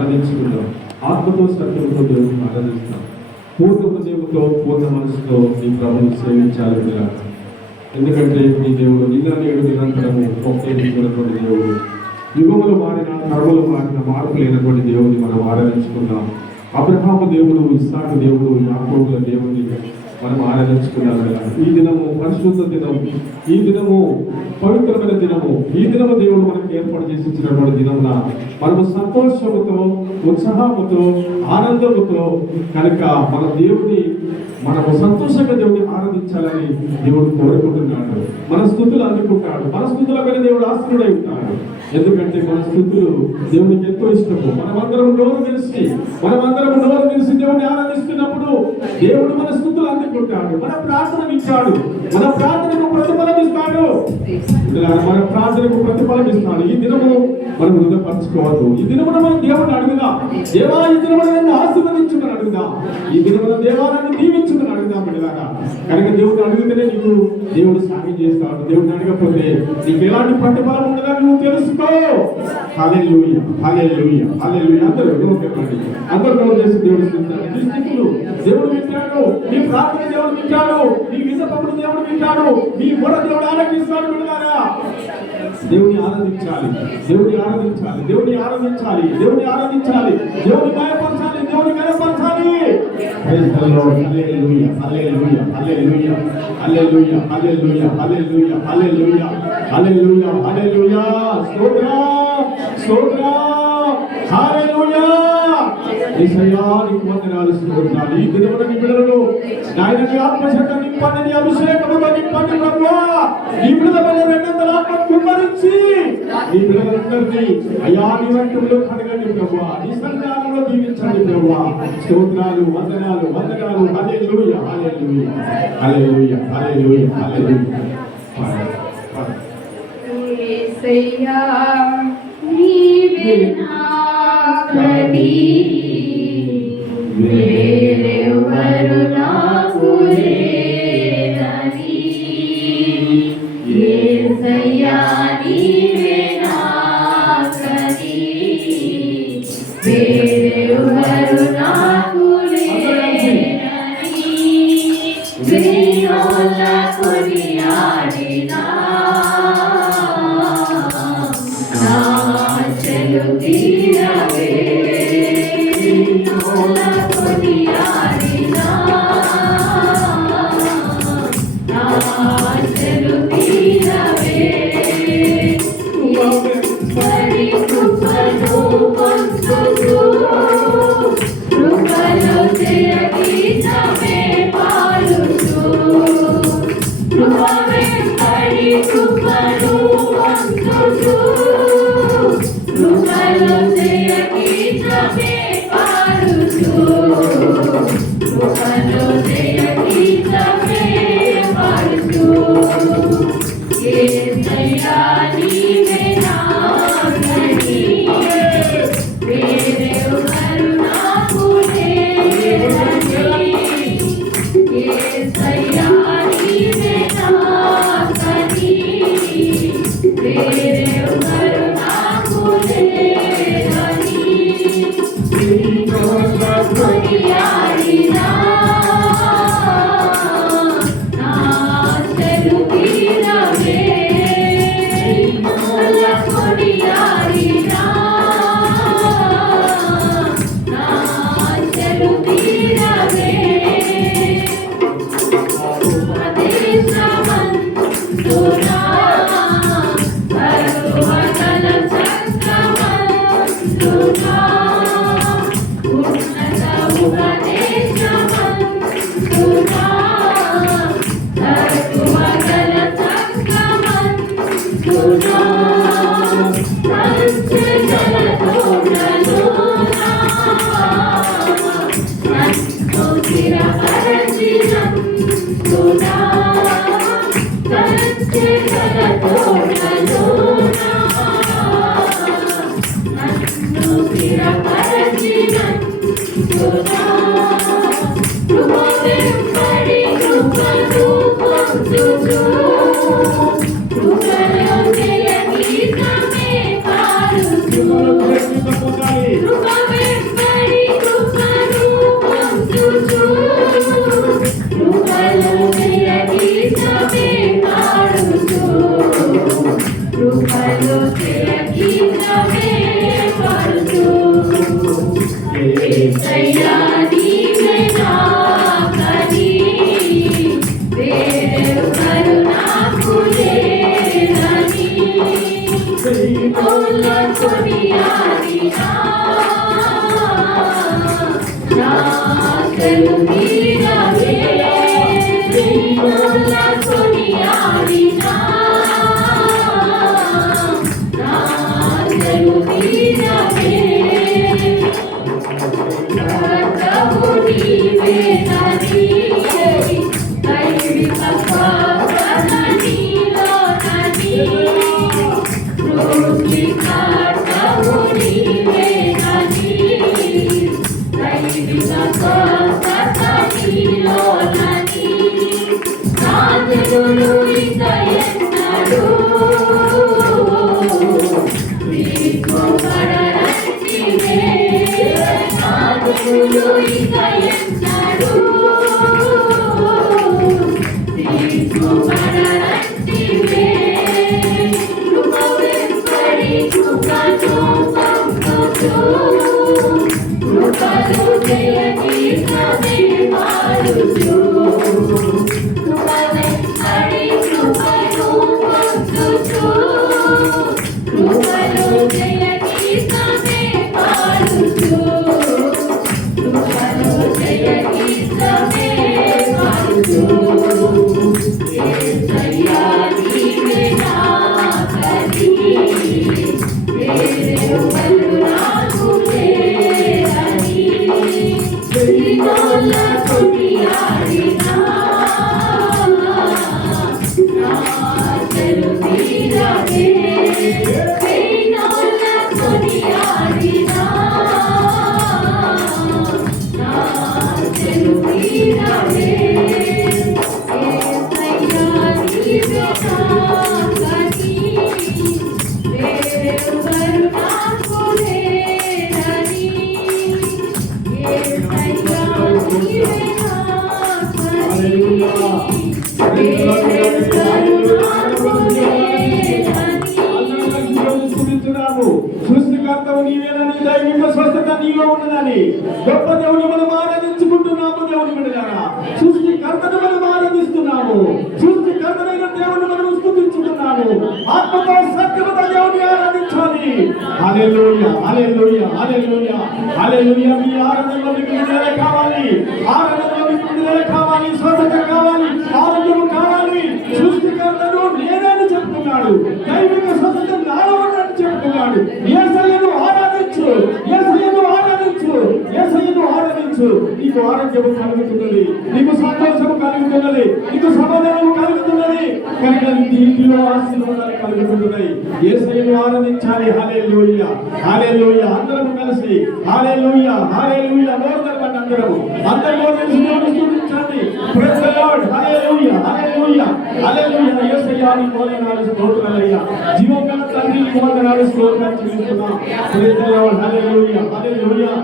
ఆరాధించుకుందాం. ఆత్మతో సత్యంతో దేవుడిని ఆరాధిస్తాం. పూర్ణ హృదయంతో పూర్ణ మనసుతో నీ ప్రభుని సేవించాలి బిడ్డలారా. ఎందుకంటే నీ దేవుడు నిన్న నేడు నిరంతరము ఒకే దిగునటువంటి దేవుడు. యుగములు మారిన తరములు మారిన మార్పు లేనటువంటి దేవుడిని మనం ఆరాధించుకుందాం. అబ్రహాము దేవుడు, ఇస్సాకు దేవుడు, యాకోబుల దేవుడిని మనం ఆరాధించుకున్నాం కదా. ఈ దినము పరిశుద్ధ దినం, ఈ దినము పవిత్రమైన దినము, ఈ దినము దేవుడు మనకు ఏర్పాటు చేసి ఇచ్చినటువంటి దినమున మనము సంతోషముతో, ఉత్సాహముతో, ఆనందముతో కనుక మన దేవుడిని మనము సంతోషంగా దేవుడిని ఆరాధించాలని దేవుడు కోరుకుంటున్నాడు. మన స్తుతులు అందుకుంటాడు. మన స్తుతుల మీద దేవుడు ఆశ్రయుడై ఉంటాడు. ఎందుకంటే మన స్తుతులు దేవునికి ఎంతో ఇష్టము. మనమందరం నోరు తెలిసి దేవుడిని ఆరాధిస్తున్నప్పుడు దేవుడు మన స్తుతులు అందుకుంటాడు. మన ప్రార్థన ఇచ్చాడు. మన ప్రార్థనకు ప్రతిఫలం ఇస్తాడు. మన ప్రార్థనకు ప్రతిఫలం ఇస్తాడు. ఈ దినము మనం హృదయపరచుకోవద్దు. ఈ దినమున మనం దేవుడిని అడుగుదాం. దేవా, ఈ దినమున నన్ను ఆశీర్వదించుకుని అడుగుదాం. ఈ దినమున దేవాన్ని దీవించుకుని అడుగుదాం బిడ్డలారా. కనుక దేవుడిని అడిగితేనే నీకు దేవుడు సాయం చేస్తాడు. దేవుడిని అడగకపోతే నీకు ఎలాంటి ప్రతిఫలం ఉండదని నువ్వు తెలుసుకో. హల్లెలూయా, హల్లెలూయా, హల్లెలూయా. అందరూ నోరు చేసి దేవుడు స్తుతించాలి. దేవుడు వింటాడు. నీ ప్రార్థన దేవుడు వింటాడు. నీ విన్నపములు దేవుడు వింటాడు. నీ మొర దేవుడు ఆలకిస్తాడు బిడ్డలారా. దేవుని ఆరాధించాలి, దేవుని ఆరాధించాలి, దేవుని ఆరాధించాలి, దేవుని ఆరాధించాలి, దేవుని భయపరచాలి, దేవుని కనపరచాలి. Praise the Lord. Hallelujah, hallelujah, hallelujah, hallelujah, hallelujah, hallelujah, hallelujah, hallelujah, hallelujah. స్తోత్రం, స్తోత్రం, హల్లెలూయా. యేసయ్యా నీకు వందనాలు, స్తోత్రాలు. ఈ దినమున నీ బిడ్డలను నాయన నీ ఆత్మశక్తి నింపండి, నీ అభిషేకముతో నింపండి ప్రభువా. నీ బిడ్డల రెండంతల ఆత్మ కుమ్మరించి నీ బిడ్డలందరినీ అయ్యా నీ వంటలో కడగండి ప్రభువా. నీ సంతానంలో దీవించండి ప్రభువా. స్తోత్రాలు, వందనాలు, వందనాలు. హల్లెలూయా, హల్లెలూయా, హల్లెలూయా, హల్లెలూయా, హల్లెలూయా. యేసయ్యా నీవే నాకని వేరెవరు నాకు లేరని. యేసయ్యా నీవే నాకని వేరెవరు నాకు లేరని. వేణోల కొనియాడినా నాచలు తీరవే. వేణోల కొనియాడినా నాచలు తీరవే. పరి కృపను పొందుతూ కృపలో జయగీతమే పాడుతూ. కృపమే పరి కృపను పొందుతూ కృపలో జయగీతమే పాడుతూ. కృపలో జయగీతమే పాడుతూ. యేసయ్యా నీవే నాకని వేరెవరు నాకు లేరని. యేసయ్యా నీవే నాకని వేరెవరు నాకు లేరని. వేణోల కొనియాడినా నాచలు తీరవే. వేణోల కొనియాడినా నాచలు తీరవే. ఉపదేశమంతునా సర్వగల చక్రమంతునా ఉన్నత ఉపదేశమంతునా సర్వగల చక్రమంతునా సంచలన తోటలోనా నన్ను స్థిరపరచినందునా సంచలన తోటలోనా నన్ను స్థిరపరచినందునా. కృప వెంబడి కృపను పొందుతూ కృపలో జయగీతమే పాడుతూ. కృప కృపలు జయ గీతమే పాడుచు కృపనే హరి కృపను పొందుచు కృపలు జయ గీతమే పాడుచు కృపలు జయ గీతమే పాడుచు యేసయ్యా నీవే నా గతి వేరెవరు నాకు లేరని శ్రీనాథ కొనియాడినా నా చెరు తీరవే శ్రీనాథ కొనియాడినా నా చెరు తీరవే యేసయ్యా నీవే నా గతి వేరెవరు నాకు లేరని యేసయ్యా నీవే నా గతి వేరెవరు నాకు లేరని స్తుతిస్తున్నాము. సృష్టికర్తవు నీవేనని, దైవిక స్వస్థత నీలో ఉన్నదని గొప్ప దేవుని మనం ఆరాధించుకుంటున్నాము. దేవుని బిడ్డలారా, సృష్టికర్తను మనం ఆరాధిస్తున్నాము. సృష్టికర్తనైన దేవుని మనం స్తుతించుతున్నాము. ఆత్మతో సత్యముతో దేవుని ఆరాధించాలి. హల్లెలూయా, హల్లెలూయా, హల్లెలూయా, హల్లెలూయా. మీ ఆరాధనలో మీకు విడుదల కావాలి. ఆరాధనలో మీకు విడుదల కావాలి, స్వస్థత కావాలి, ఆరోగ్యం కావాలి. సృష్టికర్తను నేనని చెప్తున్నాడు. దైవిక స్వస్థత నాలో ఉన్నట్టు చెప్తున్నాడు. యేసయ్యను ఆరాధించు, యేసయ్యను ఆరాధించు, యేసయ్యను ఆరాధించు. నీకు ఆరోగ్యము కలుగుతున్నది, నీకు సంతోషము కలుగుతున్నది, నీకు సమాధానము కలుగుతున్నది, కనుక నీ ఇంటిలో ఆశీర్వాదాలు కలుగుతున్నాయి. యేసయ్యను ఆరాధించాలి. హల్లెలూయా, హల్లెలూయా. అందరము కలిసి హల్లెలూయా, హల్లెలూయా నోరు తెరవండి. అందరూ కలిసి దేవుని స్తుతించండి. Praise the Lord. Hallelujah, hallelujah, hallelujah. యేసయ్యా నీ వందనాలు, స్తోత్రాలయ్యా. జీవం గల తండ్రి నీ వందనాలు, స్తోత్రాలు చెల్లిస్తున్నాం. Praise the Lord. Hallelujah, hallelujah.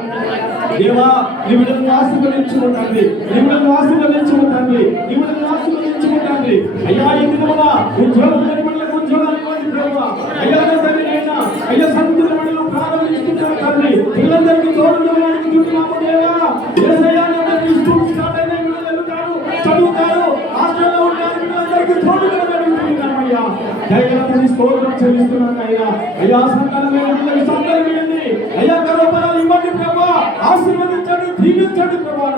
దేవా నీ బిడ్డలను ఆశీర్వదించుము తండ్రి, నీ బిడ్డలను ఆశీర్వదించుము తండ్రి, నీ బిడ్డలను ఆశీర్వదించుము తండ్రి. అయ్యా ఈ విధముగా ఉద్యోగం లేని బిడ్డలకు ఉద్యోగాలు ఇవ్వండి ప్రభువా. అయ్యా తండ్రి నైనా అయ్యా సంతుల బిడ్డలు ప్రారంభిస్తున్నారు తండ్రి. పిల్లలందరికీ తోడుగా అడుగుతున్నాము దేవా. యేసయ్యా నీ స్కూల్ స్టార్ట్ అయిన బిడ్డలు వెళ్తారు, చదువుతారు, హాస్టల్లో ఉంటారు. పిల్లలందరికీ తోడుగా అడుగుతున్నామయ్యా. దయగల స్తోత్రం చెల్లిస్తున్నాను అయ్యా. అయ్యా సంతానమైన బిడ్డలకు సంతానం ఇవ్వండి. అయ్యా గర్భఫలాలు ఇవ్వండి ప్రభువా. ఆశీర్వదించండి, దీవించండి ప్రభువా.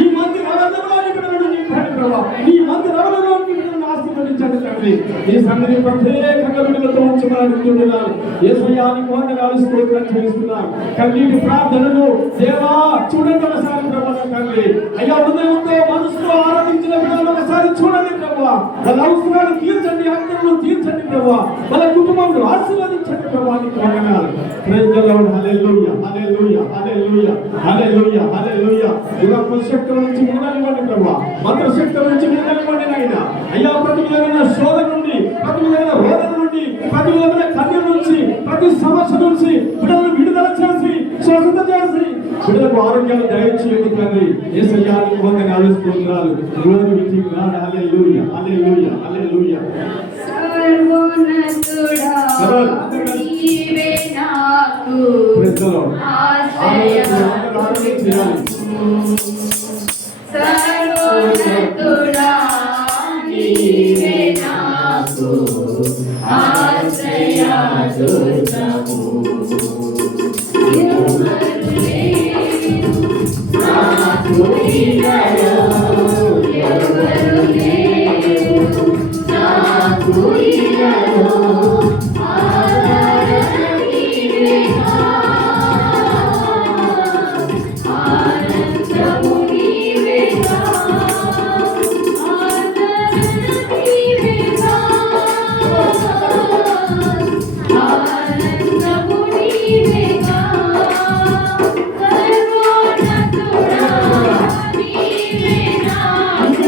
ఈ మంది రవణలోని బిడ్డలను నింపండి ప్రభువా. ఈ మంది రవణలోని బిడ్డలను ఆశీర్వదించండి తండ్రి. ఈ సంగతి ప్రత్యేకంగా బిడ్డలతో ఉంచమని ఉంటున్నాను. యేసయ్యా నీకు వందనాలు, స్తోత్రం చెల్లిస్తున్నాను. కన్నీటి ప్రార్థనలు దేవా చూడండి ఒకసారి ప్రభువా తండ్రి. అయ్యా హృదయంతో మనసుతో ఆరాధించిన బిడ్డలను ఒకసారి చూడండి ప్రభువా. వాళ్ళ అవసరాలు తీర్చండి, ఆజ్ఞలను తీర్చండి ప్రభువా. వాళ్ళ కుటుంబంలో ఆశీర్వదించండి ప్రభువా. నీకు వందనాలు. Praise the Lord. Hallelujah, hallelujah, hallelujah, hallelujah, hallelujah. దురాత్మ శక్తుల నుంచి విడుదలనివ్వండి ప్రభువా. మంత్ర శక్తుల నుంచి విడుదలనివ్వండి నాయనా. అయ్యా ప్రతి విధమైన శోధన నుండి, ప్రతి విధమైన రోదన నుండి, ప్రతి విధమైన కన్య నుంచి, ప్రతి సమస్య నుంచి బిడ్డలను విడుదల చేసి, స్వస్థత చేసి, బిడ్డలకు ఆరోగ్యాలు దయచేయండి తండ్రి. యేసయ్యా నీకు వందనాలు, స్తోత్రాలు. Glory to God. Hallelujah, hallelujah, hallelujah. సర్వోన్నతుడా నీవే నాకు ఆశ్రయం. సర్వోన్నతుడా నీవే నాకు ఆశ్రయదుర్గము. ఎవరు లేరు నాకు ఇలలో, ఎవరు లేరు నాకు ఇలలో. ఆదరణ నీవేగా, ఆనందము నీవేగా, ఆదరణ నీవేగా, ఆనందము నీవేగా. సర్వోన్నతుడా నీవే నాకు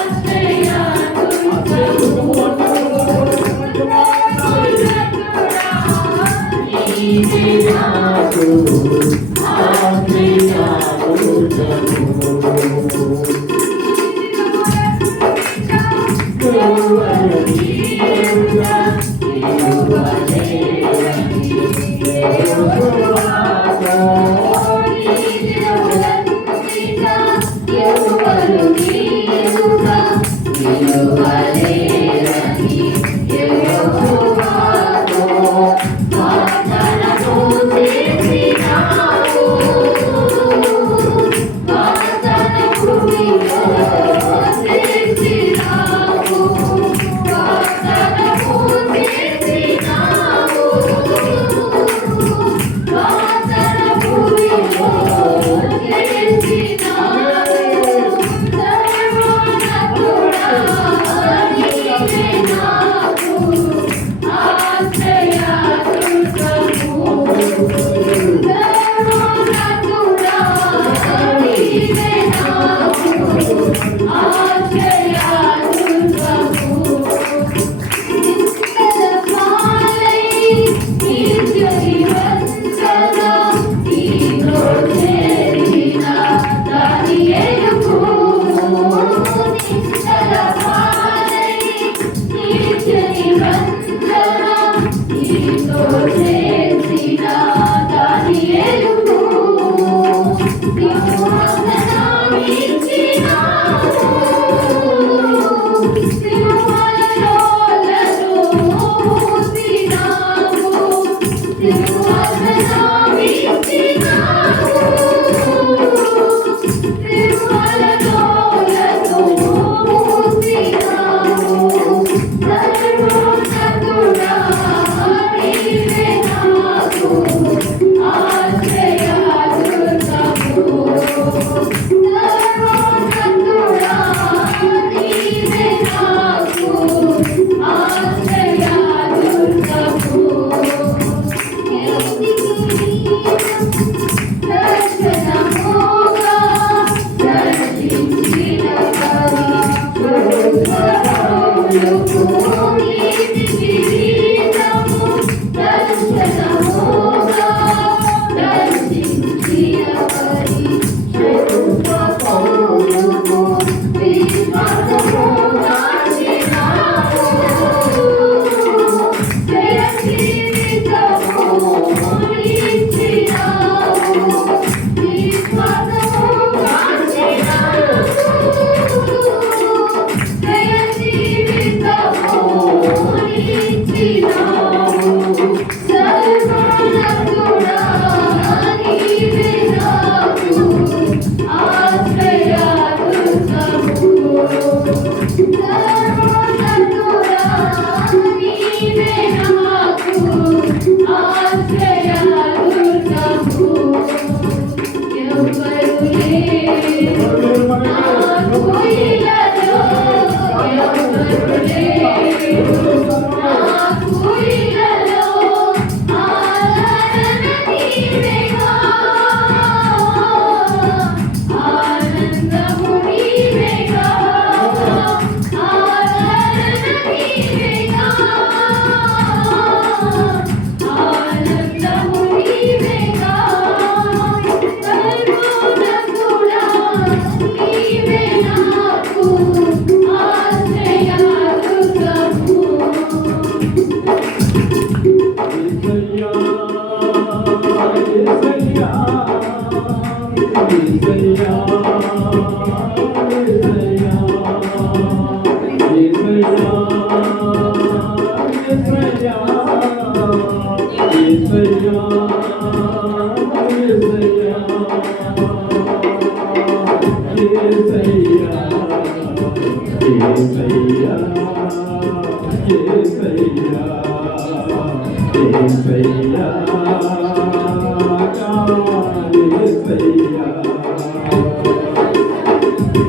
ఆశ్రయ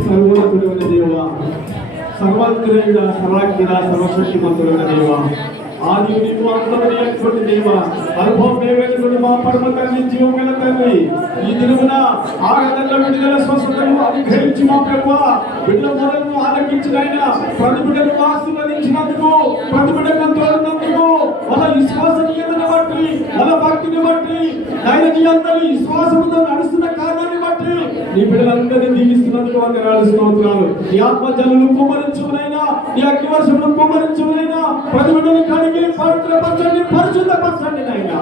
సర్వోన్నతుడైన దేవా, సర్వాంతరైన సర్వాజ్ఞ సర్వశక్తిమంతుడైన దేవా, ఆది నీవు అంతమైనటువంటి దేవా, అనుభవం మేమైనటువంటి మా పరమ తండ్రి, జీవమైన తండ్రి, ఈ దినమున ఆరాధనలో విడుదల స్వస్థతను అనుగ్రహించి మా ప్రభువా బిడ్డల మొదలను ఆలకించిన ఆయన ప్రతి బిడ్డను ఆశీర్వదించినందుకు, ప్రతి బిడ్డను తోడినందుకు, వాళ్ళ విశ్వాసనీయతను బట్టి, వాళ్ళ భక్తిని బట్టి, ఆయన నీ అందరి విశ్వాసముతో నడుస్తున్న కారణాన్ని బట్టి నీ బిడ్డలందరినీ దీవిస్తున్నందుకు వందనాలు, స్తోత్రాలు. నీ ఆత్మజలను కుమ్మరించునైనా, నీ అగ్నివర్షమును కుమ్మరించునైనా, ప్రతి బిడ్డను కడిగి పవిత్రపరచండి, పరిశుద్ధపరచండి నాయనా.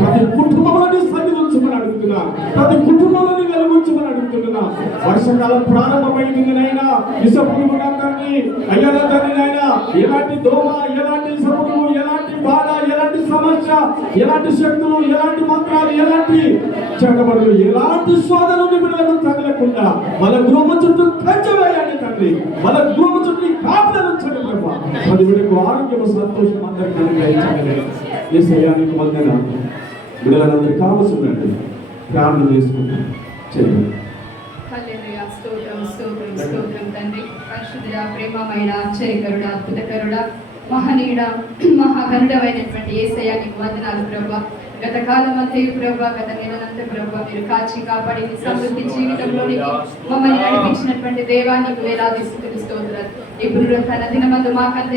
ప్రతి కుటుంబంలోని సన్నిధి ఉంచమని అడుగుతున్నా, ప్రతి కుటుంబంలోని వెలుగుంచమని అడుగుతున్నా. వర్షకాలం ప్రారంభమైంది నాయనా, విషపురుగుగా తండ్రి, అయ్యా తండ్రి నాయనా, ఎలాంటి దోమ, ఎలాంటి సముద్రము, ఎలాంటి బాధ, ఎలాంటి సమస్య, ఎలాంటి శక్తులు, ఎలాంటి మంత్రాలు, ఎలాంటి చెడబడులు, ఎలాంటి శోధనలు బిడ్డలకు తగలకుండా వాళ్ళ గృహం చుట్టూ కంచె వేయండి తండ్రి, వాళ్ళ గృహం చుట్టూ కాపుదలు ఉంచండి ప్రభా. ప్రతి బిడ్డకు ఆరోగ్యం, సంతోషం అందరికీ అనుగ్రహించండి. యేసయ్యా నీకు వందనాలు. బిడ్డలందరికీ కావలసినట్టు ప్రార్థన చేసుకుంటాం చేయండి. హల్లెలూయా, స్తోత్రం స్తోత్రం స్తోత్రం తండ్రి. పరిశుద్ధుడా, ప్రేమమైన, ఆశ్చర్యకరుడ, అద్భుతకరుడ, మహనీయుడ, మహాగరుడమైనటువంటి యేసయ్యా నీకు వందనాలు ప్రభా. గత కాలం అంతయు ప్రభా, గత నెలలంతా ప్రభా మీరు కాచి కాపాడి సమృద్ధి జీవితంలోనికి మమ్మల్ని నడిపించినటువంటి దేవా నీకు వేలాది స్తుతులు, స్తోత్రాలు. ఇప్పుడు తన దినమందు మాకంటే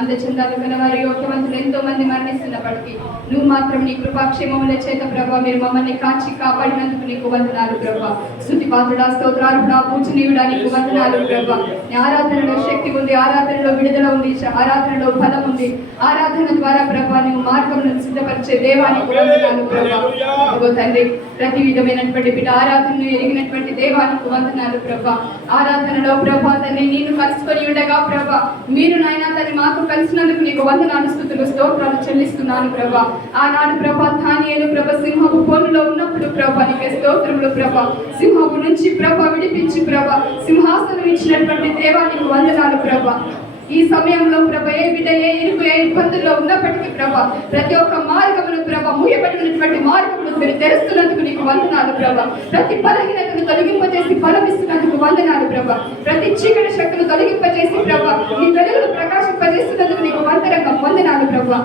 అందచందాలు గలవారు యోగ్యవంతులు ఎంతో మంది మరణిస్తున్నప్పటికీ నువ్వు మాత్రం నీ కృపాక్షేమముల చేత ప్రభా మీరు మమ్మల్ని కాచి కాపాడినందుకు నీకు వందనాలు ప్రభా. స్తుతి పాత్రుడా, స్తోత్రార్హుడా, పూజనీయుడా నీకు వందనాలు ప్రభా. ఆరాధనలో శక్తి ఉంది, ఆరాధనలో విడుదల ఉంది, ఆరాధనలో బలం ఉంది. ఆరాధన ద్వారా ప్రభా నువ్వు మార్గములను సిద్ధపరిచే దేవానికి వందనాలు ప్రభా. ఇదిగో తండ్రి, ప్రతి విధమైనటువంటి బిడ్డ ఆరాధనను ఎరిగినటువంటి దేవానికి వందనాలు ప్రభా. ఆరాధనలో ప్రభా తండ్రి నిన్ను కలుసుకొని ఉండగా ప్రభా మీరు నాయన తండ్రి మాకు కలిసినందుకు నీకు వందనాలు, స్తుతులు, స్తోత్రాలు చెల్లిస్తున్నాను ప్రభా. ఆనాడు ప్రభా ధాన్యేలు ప్రభా సింహపు పోనులో ఉన్నప్పుడు ప్రభా నీకు స్తోత్రములు ప్రభా. సింహపు నుంచి ప్రభా విడిపించి ప్రభా సింహాసనం ఇచ్చినటువంటి దేవానికి వందనాలు ప్రభా. ఈ సమయంలో ప్రభా ఏ బిడ్డ ఏ ఇరుకు ఏ ఇబ్బందుల్లో ఉన్నప్పటికీ ప్రభా ప్రతి ఒక్క మార్గమును ప్రభా ముయ్యబడినటువంటి మార్గమును మీరు తెరుస్తున్నందుకు నీకు వందనాలు ప్రభా. ప్రతి బలహీనతను తొలగింపజేసి బలమిస్తున్నందుకు వందనాలు ప్రభా. ప్రతి చీకటి శక్తులు తొలగింపజేసి ప్రభా నీ వెలుగును ప్రకాశింపజేస్తున్నందుకు నీకు వందనాలు ప్రభా.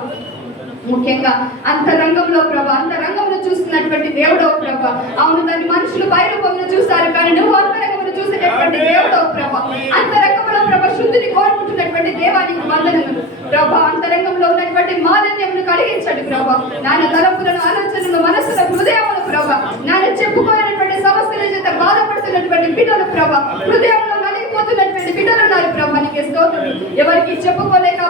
ముఖ్యంగా అంతరంగంలో ప్రభా, అంతరంగంలో చూస్తున్నటువంటి దేవుడో ప్రభా. అవును దాన్ని మనుషులు బహిరూపంలో చూస్తారు, కానీ నువ్వు అంతరంగంలో చూసేటటువంటి దేవుడో ప్రభా. అంతరంగంలో ప్రభా శుద్ధిని కోరుకుంటున్నటువంటి దేవానికి వందనములు ప్రభా. అంతరంగంలో ఉన్నటువంటి మాలిన్యమును కలిగించండి ప్రభా. నాన్న తలపులను, ఆలోచనలు, మనసుల హృదయములు ప్రభా. నాన్న చెప్పుకోనటువంటి సమస్యల చేత బాధపడుతున్నటువంటి బిడ్డలు ప్రభా, హృదయంలో నలిగిపోతున్నటువంటి బిడ్డలు ఉన్నారు ప్రభా నీకు స్తోత్రం. ఎవరికి చెప్పుకోలేక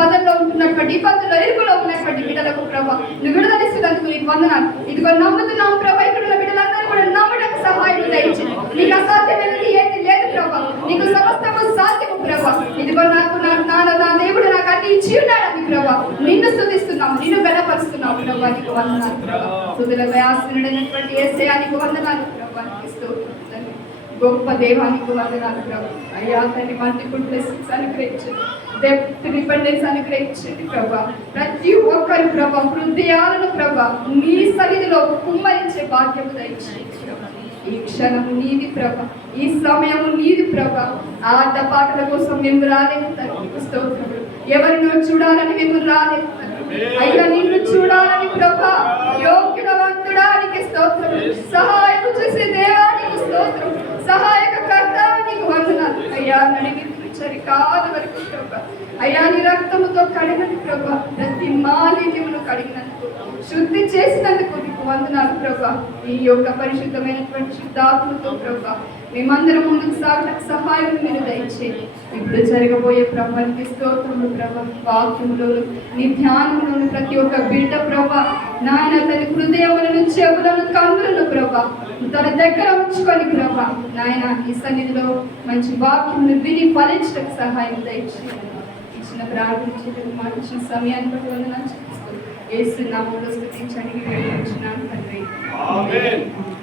బాధల్లో ఉంటున్నటువంటి ఇబ్బందుల్లో ఇరుకులో ఉన్నటువంటి బిడ్డలకు ప్రభా నువ్వు విడుదలిస్తున్నందుకు నీకు వందనాలు. ఇదిగో నమ్ముతున్నాం ప్రభా, ఇక్కడ ఉన్న బిడ్డలందరూ కూడా నమ్మడానికి సహాయం దయచేయండి. నీకు అసాధ్యమైనది ఏది లేదు ప్రభా, నీకు సమస్తము సాధ్యము ప్రభా. ఇదిగో నా దేవుడు నాకు అన్ని ఇచ్చి ఉన్నాడని ప్రభా నిన్ను స్తుతిస్తున్నాము, నిన్ను బలపరుస్తున్నాము ప్రభా నీకు వందనాలు ప్రభా. స్తుతులపై ఆశీనుడైనటువంటి యేసయ్యా నీకు వందనాలు ప్రభా నీకు స్తోత్రం. గొప్ప దేవానికి వందనాలు ప్రభా. అయ్యా తండ్రి మల్టిపుల్ బ్లెస్సింగ్స్ అనుగ్రహించండి, డెప్త్ డిపెండెన్స్ అనుగ్రహించండి ప్రభా. ప్రతి ఒక్కరి ప్రభా హృదయాలను ప్రభా నీ సన్నిధిలో కుమ్మరించే బాధ్యత దయచేయండి ప్రభా. ఈ క్షణము నీది ప్రభా, ఈ సమయము నీది ప్రభా. ఆట పాటల కోసం మేము రాలేదు తండ్రి స్తోత్రములు. ఎవరినో చూడాలని మేము రాలేదు అయ్యా, నిన్ను చూడాలని ప్రభా. యోగ్యవంతుడా నీకు స్తోత్రములు. సహాయం చేసే దేవానికి స్తోత్రం. సహాయక కర్త నీకు వందనాలు అయ్యా. నడిపించరి కాదు వరకు ప్రభా అయ్యా నీ రక్తముతో కడిగినది ప్రభా. ప్రతి మాలిన్యమును కడిగినందుకు, శుద్ధి చేసినందుకు నీకు వందనాలు ప్రభా. ఈ యొక్క పరిశుద్ధమైనటువంటి శుద్ధాత్మతో ప్రభా మేమందరం ముందుకు సాగడానికి సహాయం మీరు దయచేయండి. ఇప్పుడు జరగబోయే ప్రభానికి స్తోత్రములు ప్రభా. వాక్యములోను నీ ధ్యానంలోను ప్రతి ఒక్క బిడ్డ ప్రభా నాయన తన హృదయములను చెవులను కన్నులను ప్రభా తన దగ్గర ఉంచుకొని ప్రభా నాయన ఈ సన్నిధిలో మంచి వాక్యములు విని ఫలించడానికి సహాయం దయచేయండి. ఇచ్చిన ప్రార్థించడానికి మాకు ఇచ్చిన సమయాన్ని బట్టి వందనాలు చెల్లిస్తూ యేసు నామములో స్తుతించి అడిగి వేడుకుంటున్నాను తండ్రి. ఆమేన్.